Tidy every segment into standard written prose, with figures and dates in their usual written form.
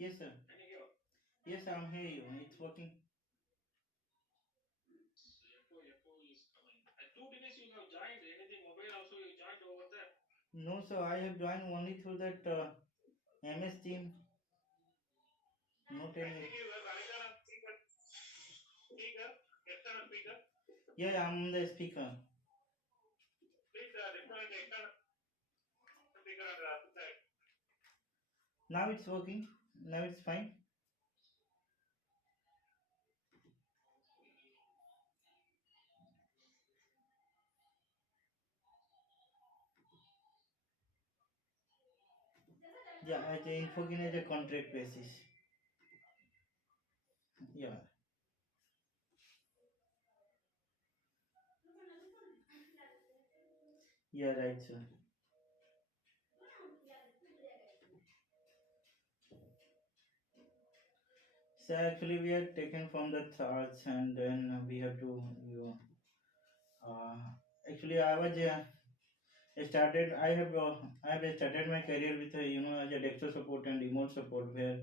Yes, sir. Can you hear? Yes, I'm hearing you. It's working. Echo is coming. Two devices you have joined. Anything mobile also you joined over there? No, sir. I have joined only through that MS Team. Not any. I think you are either on speaker, external speaker. Yeah, I'm the speaker. Please deploy the external speaker on the other side. Now it's working. Now it's fine. Yeah, as a infogin as a contract basis. Yeah. Yeah, right, sir. So actually, we are taken from the thoughts, and then we have to. Uh, Actually, I started. I have started my career with as a desktop support and remote support, where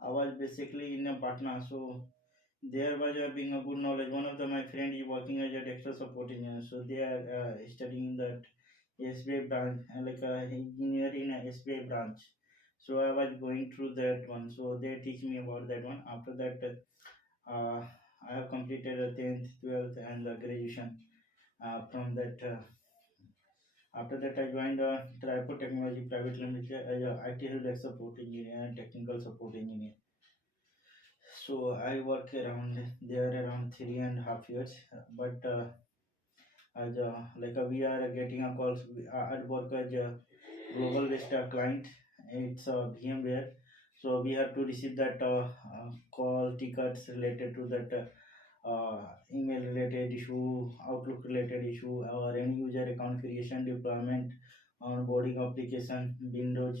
I was basically in a Patna. So there was being a good knowledge. One of my friend is working as a desktop support engineer. So they are studying that SBA branch and like a engineer in a SBA branch. So I was going through that one. So they teach me about that one. After that, I have completed a 10th, 12th, and graduation. From that, after that, I joined Tripod Technology Private Limited as a IT help support engineer and technical support engineer. So I work around there around 3.5 years. But as we are getting a calls, I work as a global based client. It's VMware. So we have to receive that call tickets related to that email related issue, Outlook related issue, or any user account creation, deployment, onboarding application, Windows.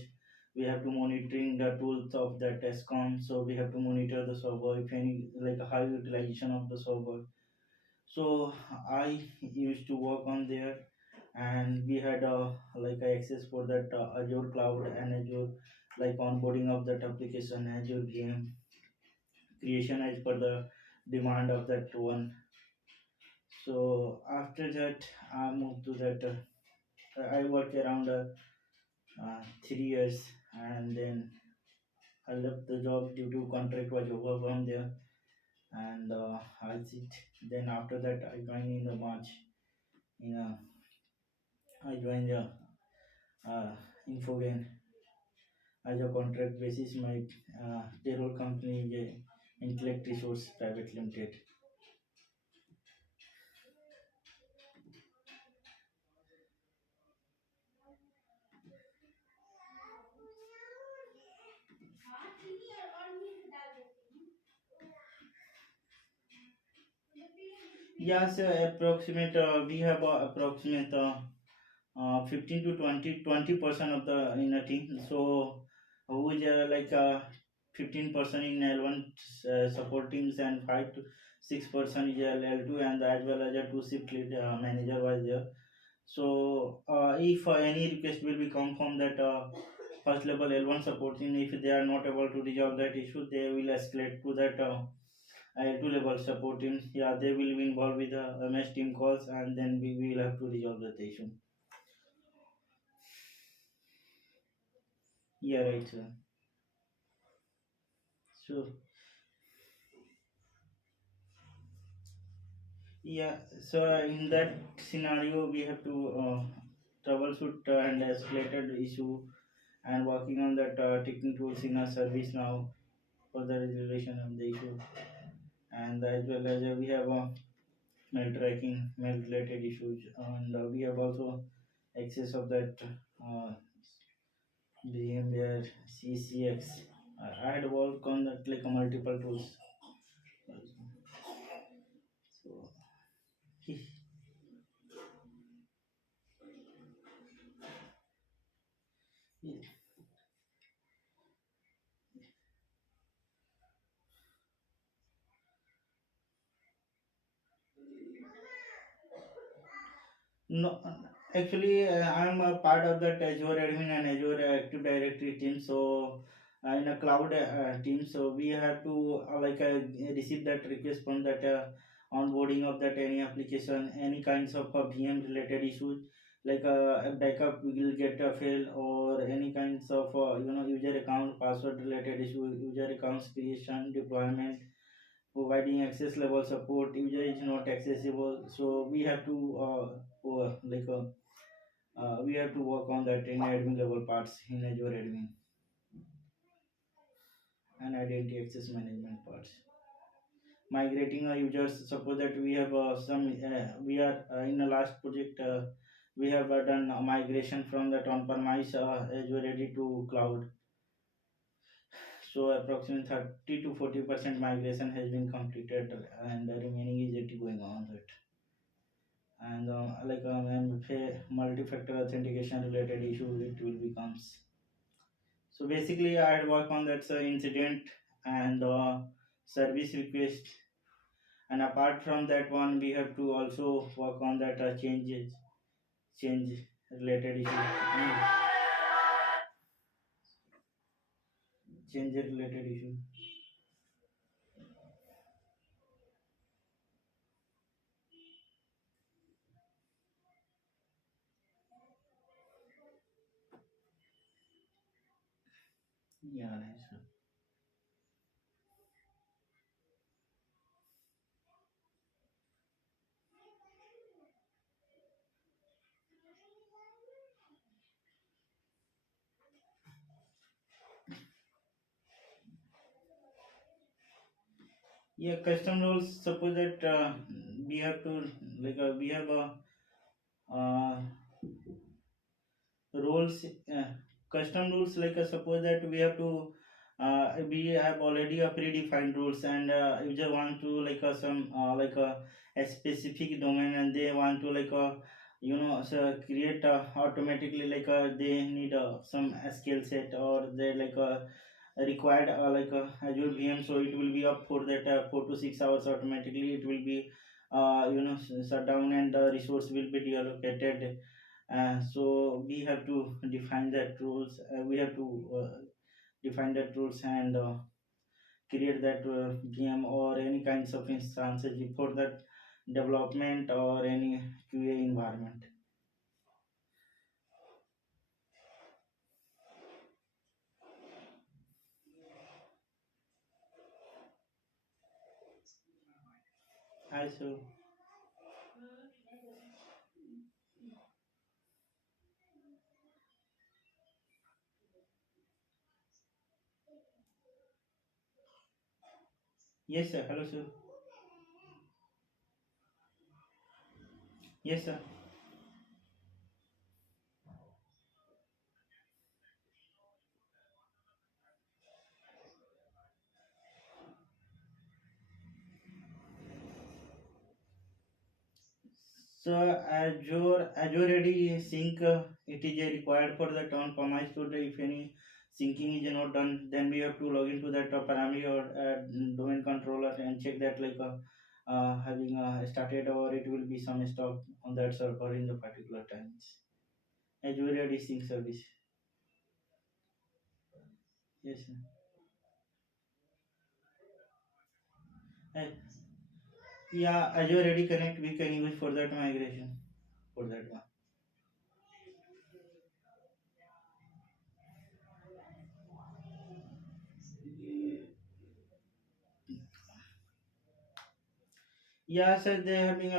We have to monitoring the tools of the TESCOM, so we have to monitor the server if any like a high utilization of the server. So I used to work on there, and we had access for that Azure cloud and Azure like onboarding of that application, Azure VM creation as per the demand of that one. So after that, I moved to that. I worked around 3 years, and then I left the job due to contract was over from there, and I sit. Then after that, I joined in the March. In I joined uh, Infogain as a contract basis. My payroll company is Intellect Resource Private Limited. Yes, approximate. We have approximate 15 to 20% of the in a team. So who is 15% in L1 support teams, and 5 to 6% is L2, and as well as a two shift lead manager was there. So if any request will be come from that first level L1 support team, if they are not able to resolve that issue, they will escalate to that L2 level support team. Yeah, they will be involved with the MS team calls, and then we will have to resolve that issue. Yeah, right, sir. So yeah, so in that scenario, we have to troubleshoot and escalated issue, and working on that ticketing tools in our service now for the resolution of the issue, and as well as we have mail tracking, mail related issues, and we have also access of that uh, VMware CCX. I had worked on that like multiple tools. So no, actually, I'm a part of that Azure admin and Azure Active Directory team. So in a cloud team, so we have to receive that request from that onboarding of that any application, any kinds of VM related issues, like a backup will get a fail, or any kinds of user account password related issue, user accounts creation, deployment, providing access level support, user is not accessible, so we have to we have to work on that in admin level parts in Azure admin and identity access management parts. Migrating our users, suppose that we have some we are in the last project, we have done a migration from that on-premise Azure ready to cloud, so approximately 30 to 40% migration has been completed, and the remaining is yet going on that. And and multi-factor authentication related issue it will becomes. So basically I'd work on that incident and service request, and apart from that one we have to also work on that change related issue, change related issue. Yeah, nice. Yeah, custom rules, suppose that we have to we have a uh, rules, custom rules, suppose that we have to we have already a predefined rules, and user want to some a specific domain, and they want to create automatically they need some skill set, or they required Azure VM, so it will be up for that 4 to 6 hours automatically, it will be shut down, and the resource will be deallocated. So we have to define that rules, we have to define that rules, and create that VM or any kinds of instances for that development or any QA environment. Hi, so yes sir, hello sir. Yes sir. So Azure Ready Sync, it is required for the on premise to if any syncing is not done, then we have to log into that parameter or domain controller and check that having started, or it will be some stop on that server in the particular times. Azure Ready Sync service. Yes, sir. Uh, yeah, Azure Ready Connect we can use for that migration for that one. Yeah, sir, they having a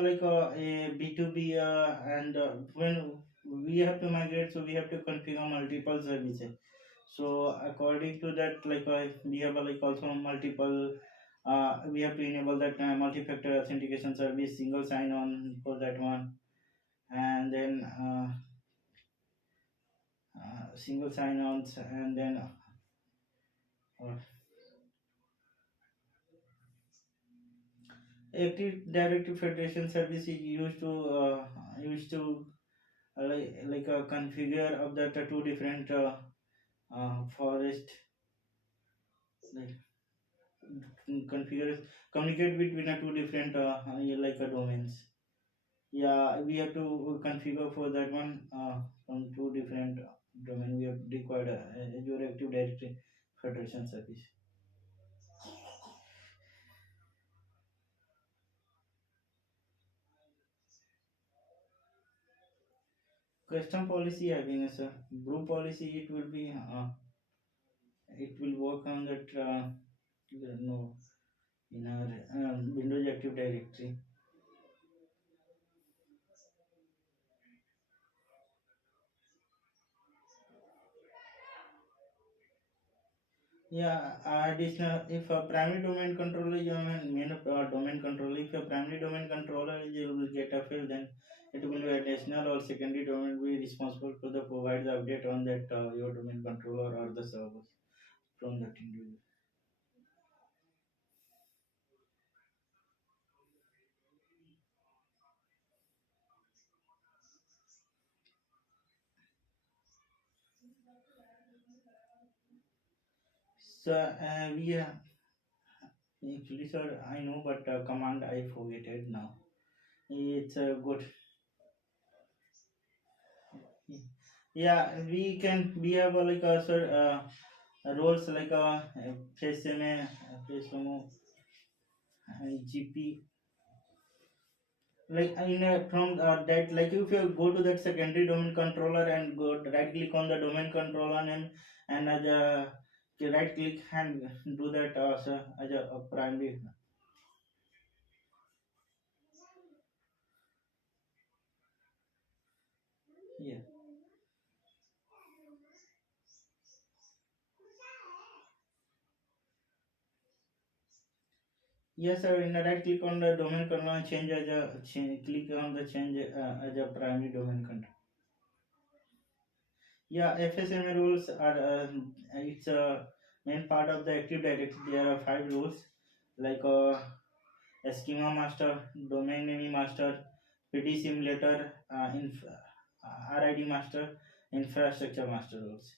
B2B, and when we have to migrate, so we have to configure multiple services. So according to that, we have also multiple. We have to enable that multi-factor authentication service, single sign-on for that one, and then single sign-ons, and then uh, Active Directory Federation service is used to configure of that two different forest, like configure communicate between the two different domains. Yeah, we have to configure for that one from two different domain. We have required Azure Active Directory Federation service. Custom policy having a group policy, it will work on that no in our Windows Active Directory. Yeah, additional if a primary domain controller is your main domain controller, if a primary domain controller is you will get a field, then it will be additional or secondary domain will be responsible for the provide the update on that your domain controller or the servers from that individual. So we actually sir I know but command I forget it now. It's good. Yeah, we have like sir roles like FSMA, FSMO, and GP. Like in from that, like if you go to that secondary domain controller and go right click on the domain controller name and as a right click and do that as a primary. Yeah. Yes, sir. In the right click on the domain controller, change as a click on the change as a primary domain controller. Yeah, FSMA rules are it's a main part of the Active Directory. There are five rules like schema master, domain naming master, PD simulator, RID master, infrastructure master rules.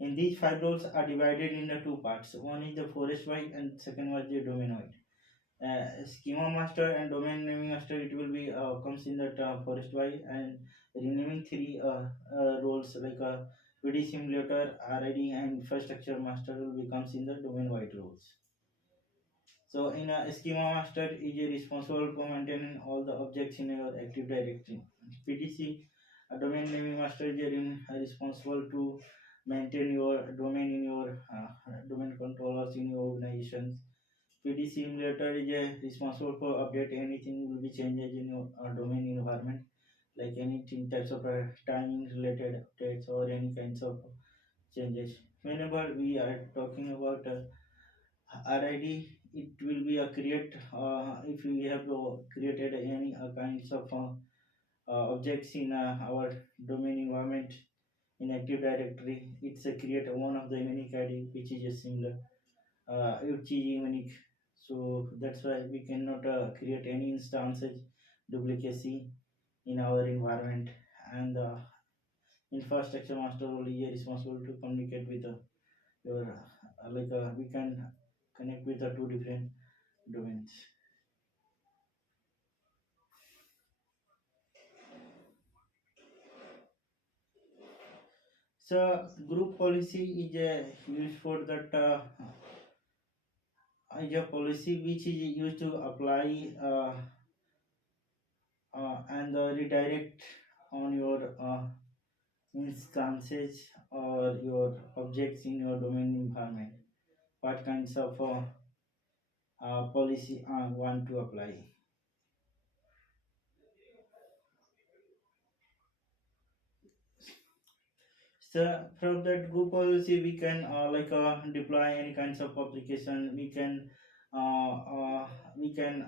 In these five rules are divided into two parts. One is the forest wide and second was the domain wide. Schema master and domain naming master it will be comes in that forest wide and renaming three roles like PD simulator, RID and infrastructure master will becomes in the domain wide roles. So in a schema master is responsible for maintaining all the objects in your Active Directory. PDC, a domain naming master is responsible to maintain your domain in your domain controllers in your organizations. PD simulator is responsible for update anything will be changes in your domain environment, like anything types of timing related updates or any kinds of changes. Whenever we are talking about RID, it will be a create if we have created any kinds of objects in our domain environment in Active Directory. It's a create one of the unique ID which is a similar, which is unique. So that's why we cannot create any instances duplicacy in our environment. And infrastructure master role is responsible to communicate with your we can connect with the two different domains. So group policy is used for that is a policy which is used to apply and redirect on your instances or your objects in your domain environment. What kinds of policy want to apply? So from that group policy, we can deploy any kinds of application. We can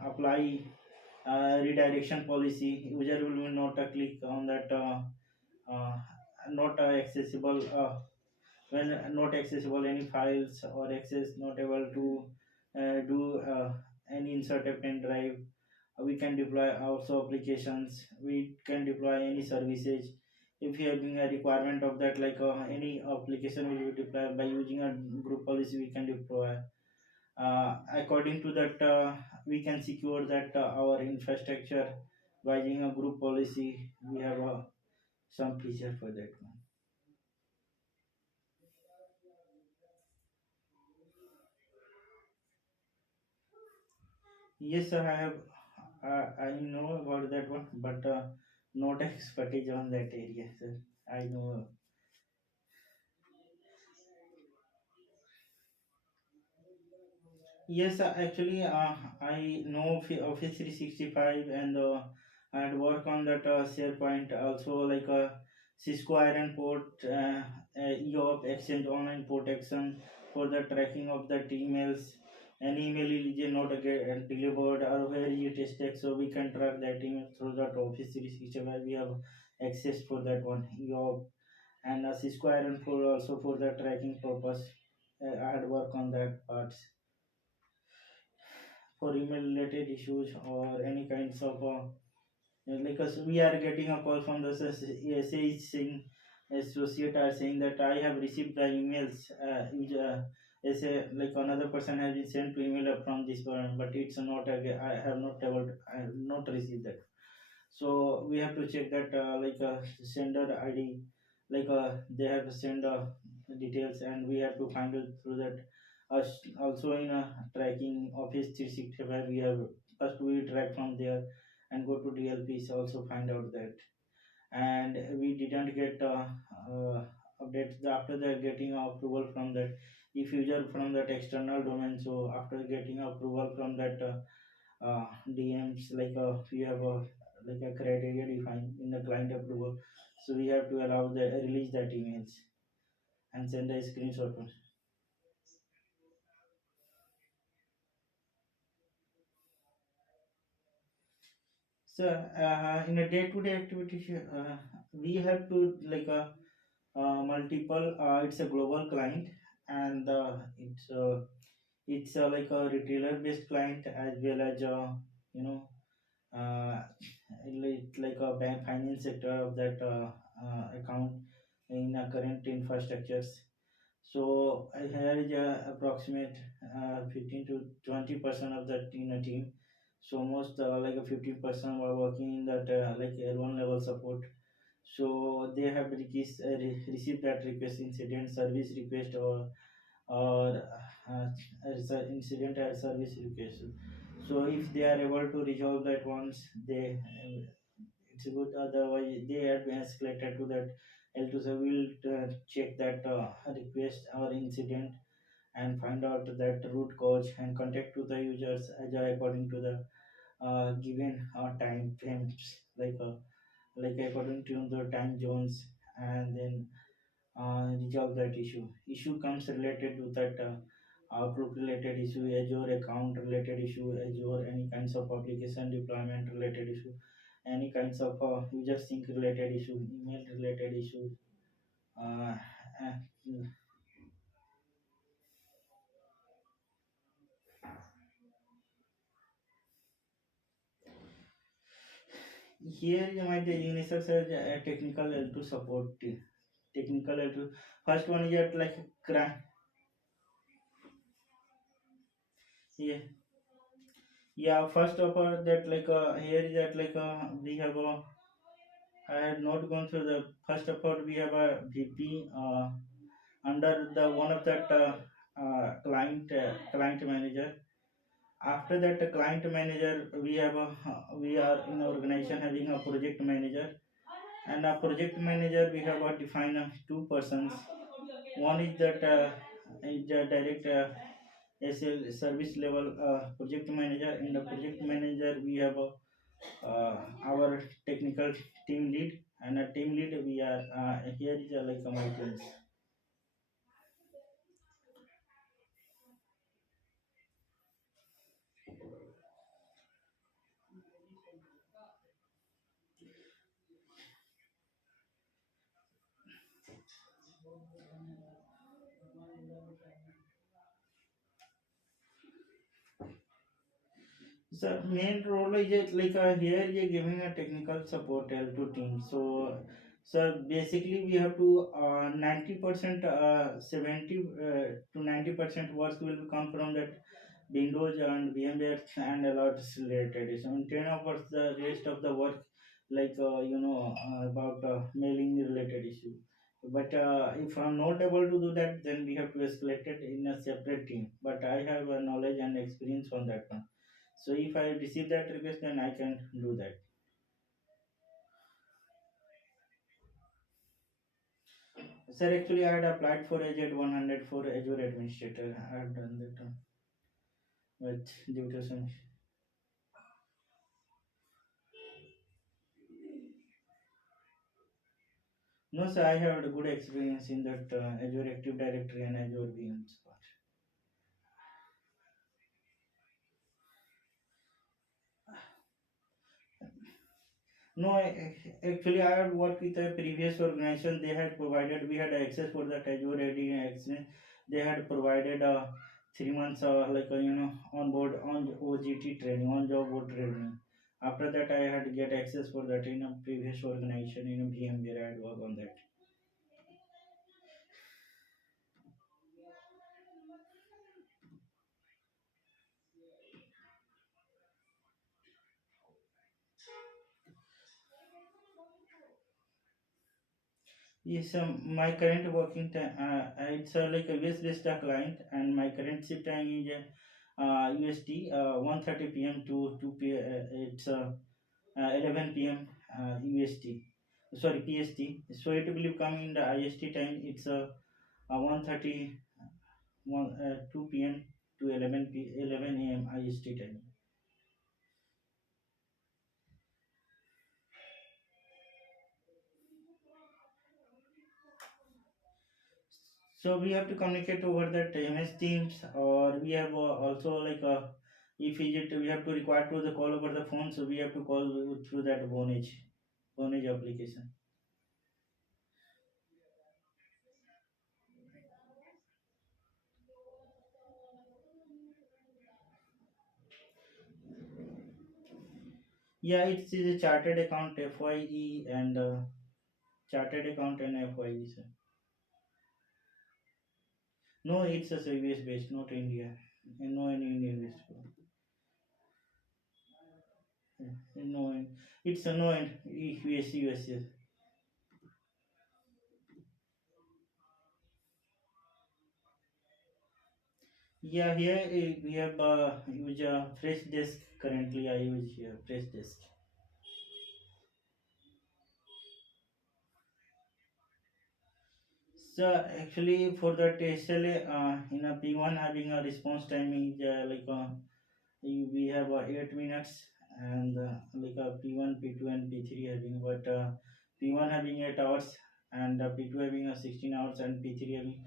apply redirection policy. User will not click on that uh, not accessible when not accessible any files or access not able to do any insert a pen drive. We can deploy also applications. We can deploy any services if you having a requirement of that like any application will be deployed by using a group policy we can deploy according to that we can secure that our infrastructure by using a group policy. We have some feature for that one. Yes, sir, I have. I know about that one, but not expertise on that area, sir. I know. Yes, actually, I know Office 365 and I had worked on that SharePoint also like Cisco Iron Port, EOP Exchange Online Protection for the tracking of the emails. An email is not get delivered or where it is text, so we can track that email through that Office 365. We have access for that one EOP and Cisco Iron Port also for the tracking purpose. I had worked on that parts for email related issues or any kinds of because we are getting a call from the SH saying associate are saying that I have received the emails which as a like another person has been sent to email from this one but it's not I have not able I have not received that, so we have to check that like sender ID like they have send details and we have to find it through that us also in tracking Office 365 we have first we track from there and go to DLPs also find out that, and we didn't get updates after that getting approval from that if user from that external domain, so after getting approval from that DMs like we have a like a criteria defined in the client approval, so we have to allow the release that emails and send a screenshot. So in a day-to-day activity, we have to like multiple. It's a global client, and it's like a retailer-based client as well as you know uh, like a bank finance sector of that account in current infrastructures. So I had approximate 15 to 20% of that in a team. So most like a 15% were working in that like L1 level support. So they have received that request incident service request or incident as service request. So if they are able to resolve that once, they it's good. Otherwise, they have been escalated to that L2. So we'll check that request or incident and find out that root cause and contact to the users as according to the given time frames like according to the time zones and then resolve that issue. Issue comes related to that Outlook related issue, Azure account related issue, Azure any kinds of application deployment related issue, any kinds of user sync related issue, email related issue. Uh, uh, Here you might initial search technical L2 support. Technical L2. First one is at like crack. Yeah, yeah. First of all, that like here is that like we have a I had not gone through the first of all we have a VP under the one of that client manager. After that client manager we have a we are in organization having a project manager, and a project manager we have a define two persons. One is that is the direct SL service level project manager. In the project manager we have a our technical team lead, and a team lead we are here is like my teams. The main role is it like here you're giving a technical support to team. So basically we have to 90% 70 to 90% work will come from that Windows and VMware and alerts related. So 10 of us the rest of the work like about mailing related issue. But if I'm not able to do that, then we have to escalate it in a separate team. But I have a knowledge and experience on that one. So if I receive that request, then I can do that. Sir, actually, I had applied for AZ 100 for Azure Administrator. I have done that, but due to some. No, sir, I have a good experience in that Azure Active Directory and Azure VMs part. No, actually, I had worked with a previous organization. They had provided, we had access for that Azure AD access. They had provided 3 months, like, on board on OGT training, on job board training. After that, I had to get access for that in a previous organization in a VMware. I had worked on that. Yes, my current working time, it's like a US based client, and my current shift time is UST 1:30 p.m. to 2 p.m. It's 11 p.m. UST. Sorry, PST. So it will come in the IST time. It's 1:30 2 p.m. to 11 a.m. IST time. So we have to communicate over that MS Teams, or we have also like if we have to require to the call over the phone, so we have to call through that Vonage application. Yeah, it's a chartered account FYE and chartered account and FYE. Sir. No, it's a US based, not India, and no any Indian based. No, it's a no US. Yes. Yeah, here we have use fresh desk currently. I use here fresh desk. So actually for the TSLA in a P1 having a response time is like we have 8 minutes, and like a P1, P2 and P3 having, but P1 having 8 hours, and P2 having 16 hours, and P3 having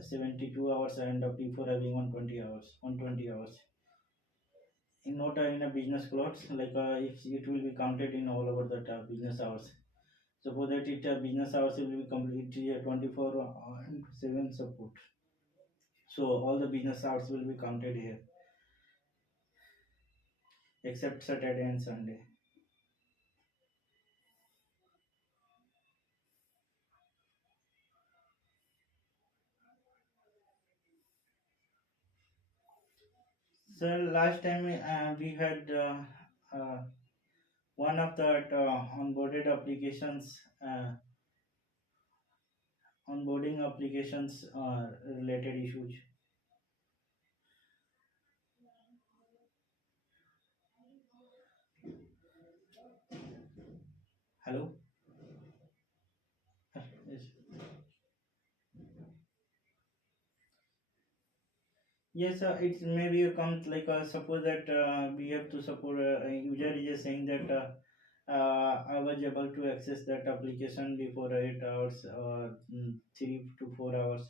72 hours, and P4 having 120 hours. In not in a business clothes, like it will be counted in all over that business hours. Suppose that it business hours will be complete 24 and 7 support. So all the business hours will be counted here, except Saturday and Sunday. So last time we had one of the onboarded applications, onboarding applications related issues. Hello. Yes. Yes, it's maybe a comes like suppose that we have to support a user is just saying that I was able to access that application before 8 hours or 3 to 4 hours,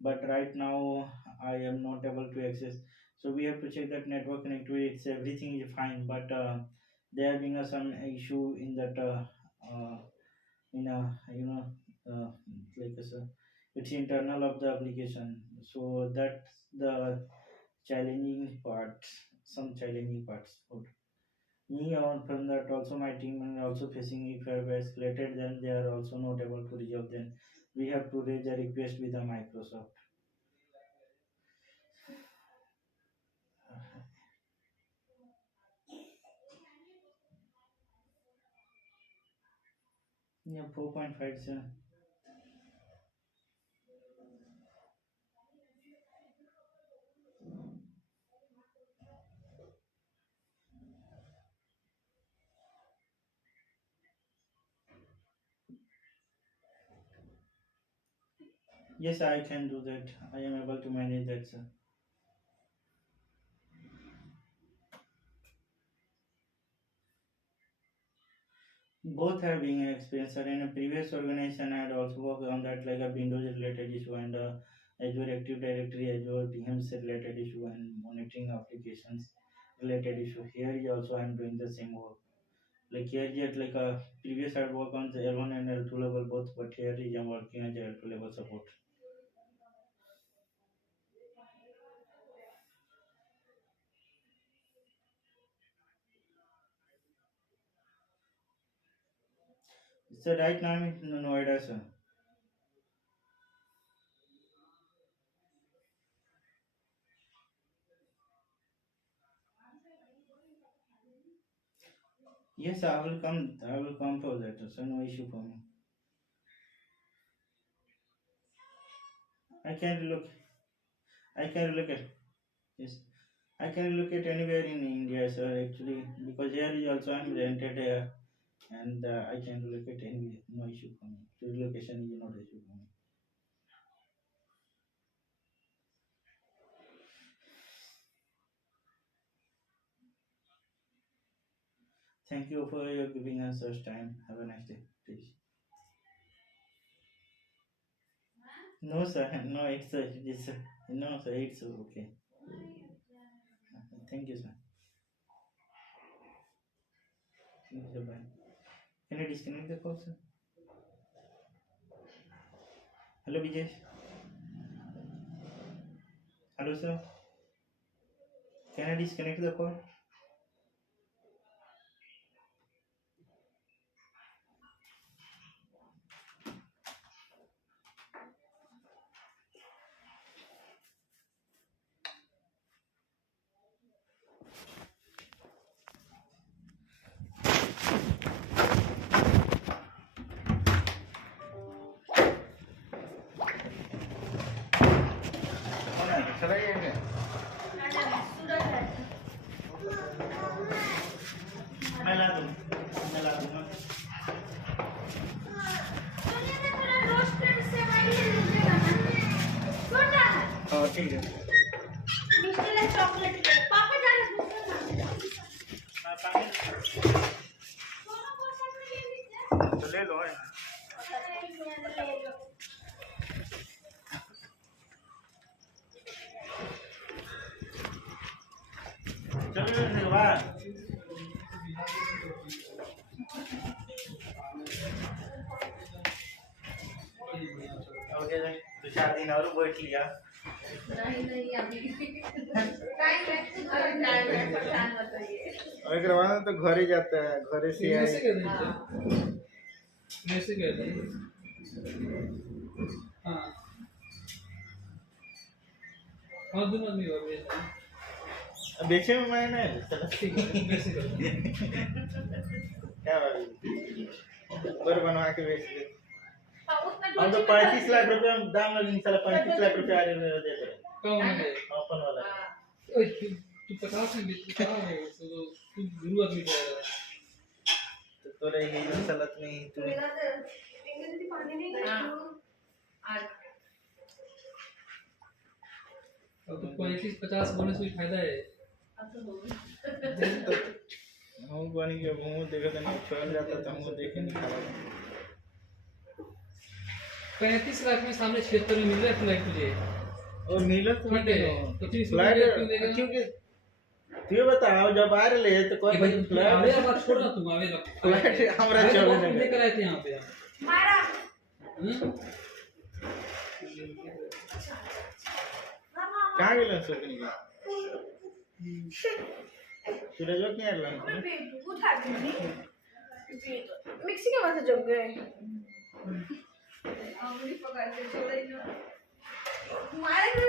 but right now I am not able to access. So we have to check that network connectivity. It's everything is fine, but there having some issue in that in a uh, like it's internal of the application. So that's the challenging parts, some challenging parts for me. On from that also my team are also facing, if I have escalated then they are also not able to resolve, then we have to raise a request with the Microsoft. Yeah, 4.5, sir. Yes, I can do that. I am able to manage that, sir. Both have been experience, sir. In a previous organization, I had also worked on that, like a Windows related issue and Azure Active Directory, Azure PMs related issue, and monitoring applications related issue. Here, also, I'm doing the same work. Like here, yet like a previous, I work on the L1 and L2 level both, but here, I'm working as a L2 level support. So right now, I'm in Noida, sir. Yes, I will come. I will come for that. So no issue for me. I can look. I can look at. Yes, I can look at anywhere in India, sir. Actually, because here is also I'm rented here, and I can look at anywhere. No issue for me. Relocation is not issue for me. Thank you for your giving us such time. Have a nice day, please. No, sir. No, it's no, sir. It's okay. Thank you, sir. Thank you, sir. Bye. Can I disconnect the call, sir? Hello, Vijay. Hello, sir. Can I disconnect the call? चला जाएंगे मैं ला दूँ मैं ला दूँगा हाँ ठीक है chocolate पापा जा रहे तो ले लो चलो बाहर ओके तो 4 दिन और बैठ लिया नहीं अभी और बाद तो घर ही जाता है घर से कैसे कर रही हाँ हाँ दोनों आदमी हो गए बेचे में मैं नहीं कैसे कर क्या घर बनवा के बेच दे हम तो 35 लाख रुपए हम दाम लगी साला 35 लाख रुपए आ रहे हैं दे रहे कौन है अपन वाला ओए तू 50 में बेच कहाँ है तो तू गुरु आदमी जाएगा तो तोरे ही सलत नहीं तू पानी नहीं अब तो 35-50 बोनस कोई फायदा है हम बनी के मुंह देखा था नहीं छोड़ जाता था मुंह देखे नहीं खा 35 लाख में सामने क्षेत्र में मिल रहा है फ्लैट तुझे और मिलत ठीक है तो फिर फ्लैट क्यों देगा क्योंकि तू ये बता जब आ रहे तो कोई भाई फ्लैट आवे बात छोड़ ना तुम आवे फ्लैट हमरा चले नहीं लेकर आए थे यहाँ पे मारा कहाँ गेलन सोकनी का सूरज वो क्या गेलन उठा दी मिक्सी के वहां से जम गए आंगुली पकड़ के छोड़े ना मारे तो